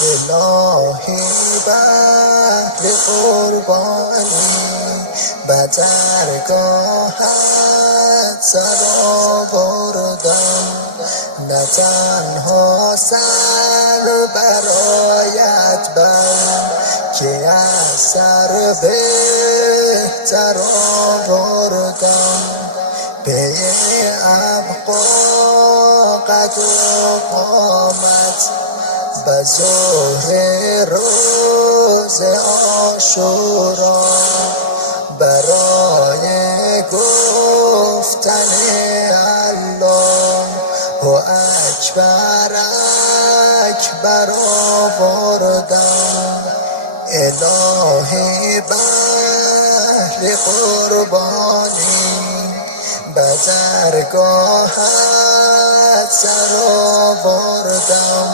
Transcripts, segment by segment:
الهی بهر قربانی به درگاهت سر آوردم، نه تنها سر برایت که از سر بهتر آوردم. پی ابقا قد و قامت به ظهر روز عاشورا، برای گفتن الله اکبر اکبر آوردم. الهی بهر قربانی به درگاهت سر آوردم،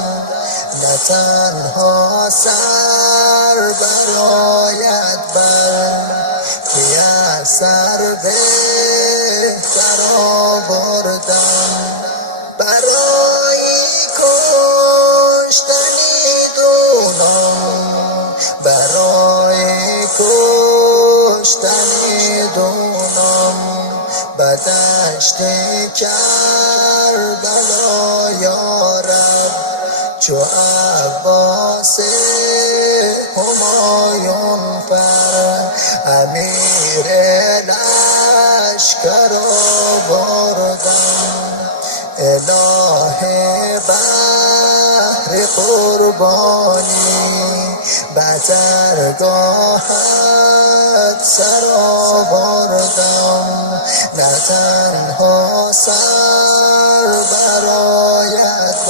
نه تنها سر برایت که از سر بهتر آوردم. برای کشتنی دونم، برای کشتنی دونم به دشت کربلا یارب، چو عباس همایون پر امیر لشکر آوردم. الهی بهر قربانی به درگاهت سر آوردم، نه تنها سر برایت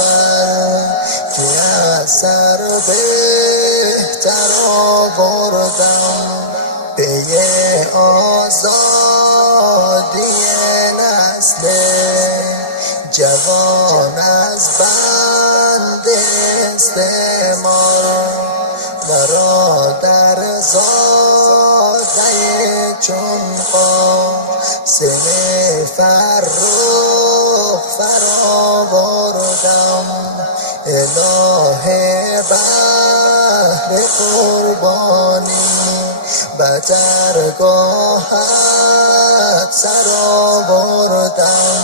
که از سر بهتر آوردم. پی آزادی نسل جوان از بند استعمار، مرا در زاده چون قاسم فرخ فرآوردم. الهی بهر قربانی به درگاهت سر آوردم.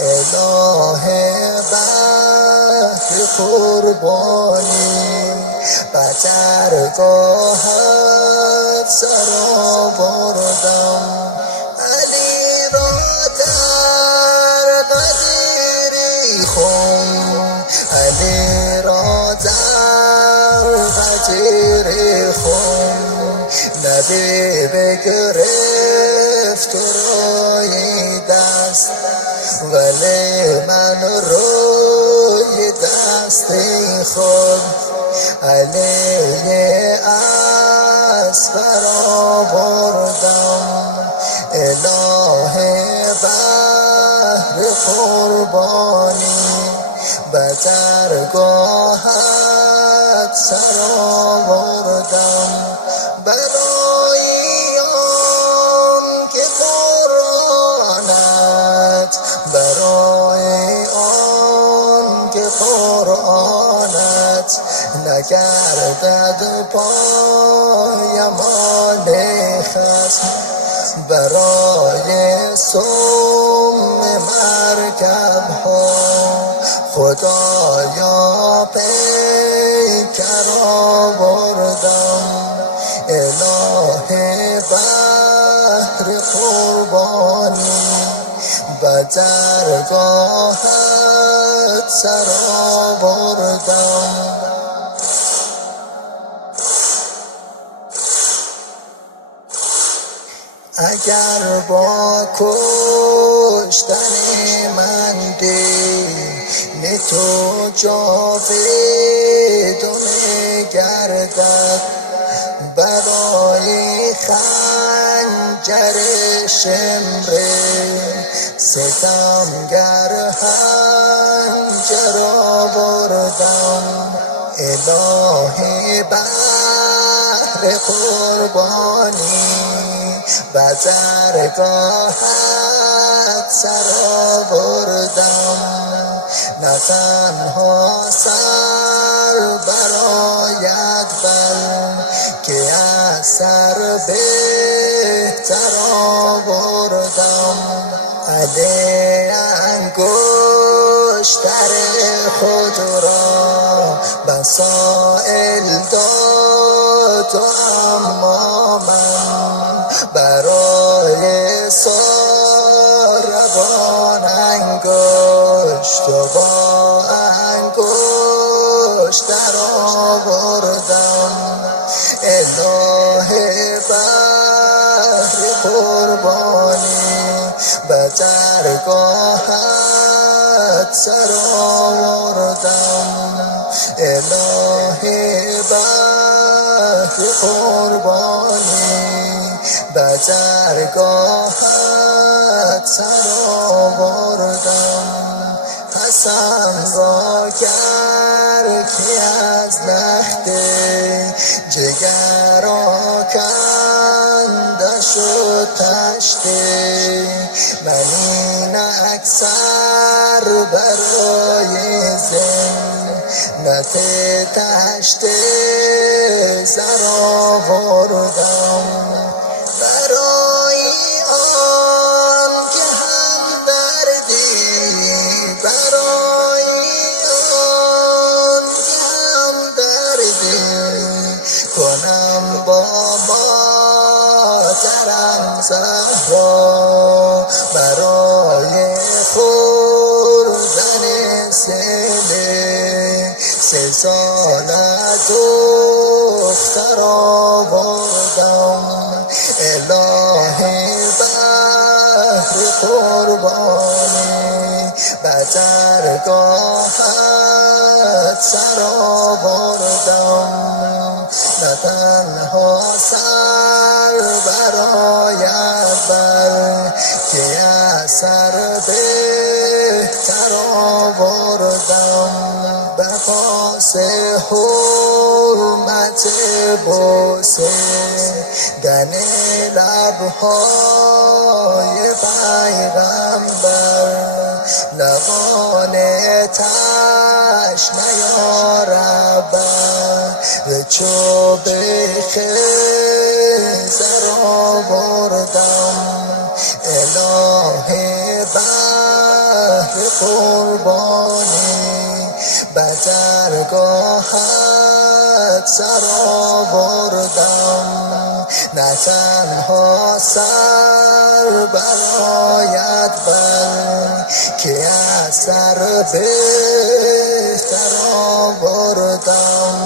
الهی بهر قربانی به درگاهت سر آوردم. علی را در قدیری خون، علی را در قدیری خون، نبی بگرفت روی دست، ولی من روی دست خود علیه اصغر آوردم. الهی بهر قربانی به درگاهت سر آوردم. برای آن که قرآنت، برای آن که قرآنت نگردد پایمان خصم، برای سم مرکب ها خدایا پیکر آوردم. الهی بهر قربانی به درگاهت سر آوردم. اگر با کشتن من دین تو جاودان گردد، برای خنجر شمر ستمگر خنجر آوردم. الهی بهر قربانی به درگاهت سر آوردم، نه تنها سر بر بهتر آوردم. علی انگشتر خود را مسائل داد و اما من برای ساربان انگشت و با انگشتر آوردم. الهی بهر قربانی به درگاهت سر آوردم. الهی بهر قربانی به درگاهت سر آوردم. قسم را گر که از لخت جگر آکنده شد تشته، من این اکثر برای زنت تشت زر آوردم. برای آن که هم دردی، برای آن که هم دردی کنم با مادرم زهرا، برای خوردن سه ساله دختر آوردم. الهی بهر قربانی به درگاهت سر آوردم. نه تنها سر برایت بلکه اثر بهتر آوردم. به پاس حرمت بوسه دن لبهای پیغمبر، لبان تشنه یا رب چوب خیزر آوردم. الهی بهر قربانی به درگاهت سر آوردم. نه تنها سر برایت بلکه اثر بهتر آوردم.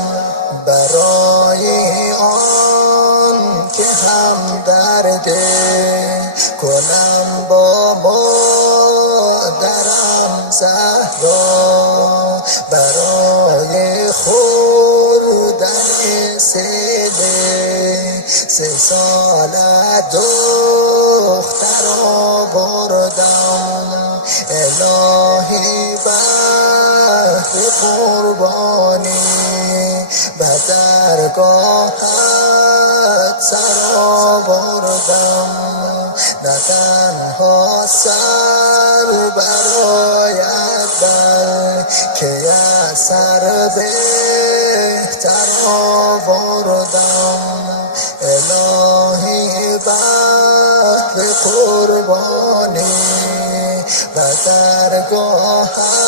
برای آن که هم درد کنم با مادرم زهرا، برای خوردن سه ساله دختر آوردم. الهی بهر قربانی به درگاهت سر آوردم. نه تنها سر برایت بلکه اثر بهتر آوردم. الهی بهر قربانی به درگاهت